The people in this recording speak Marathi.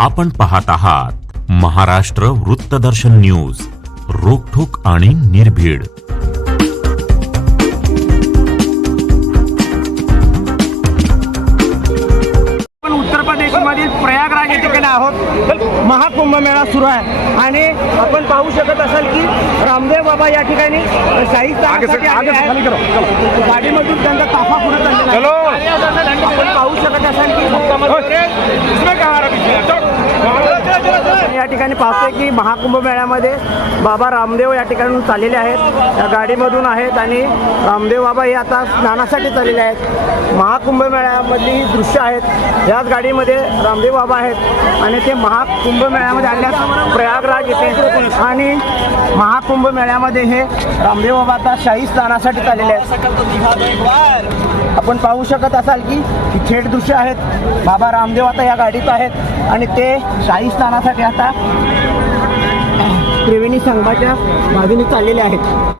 आपण पाहत आहात महाराष्ट्र वृत्तदर्शन न्यूज रोखोक आणि निर्भीड. आपण उत्तर प्रदेशमधील प्रयागराज या ठिकाणी आहोत. महाकुंभ मेळा सुरू आहे. आणि आपण पाहू शकत असाल की रामदेव बाबा या ठिकाणी आहेत. गाडीमधून त्यांचा ताफा पुढे चाललेला आहे. आपण या ठिकाणी पाहतोय की महाकुंभ मेळ्यामध्ये बाबा रामदेव या ठिकाणी चाललेले आहेत. त्या गाडीमधून आहेत आणि रामदेव बाबा हे आता स्नानासाठी चाललेले आहेत. महाकुंभ मेळ्यामधली ही दृश्य आहेत. याच गाडीमध्ये रामदेव बाबा आहेत आणि ते महाकुंभ मेळ्यामध्ये आल्यास प्रयागराज येते आणि महाकुंभ मेळ्यामध्ये हे रामदेव बाबा आता शाही स्नानासाठी चाललेले आहेत. आपण पाहू शकत असाल की ही थेट दृश्य आहेत. बाबा रामदेव आता या गाडीत आहेत आणि ते शाही स्नानासाठी आता त्रिवेणी संघाच्या बाजूने चाललेले आहेत.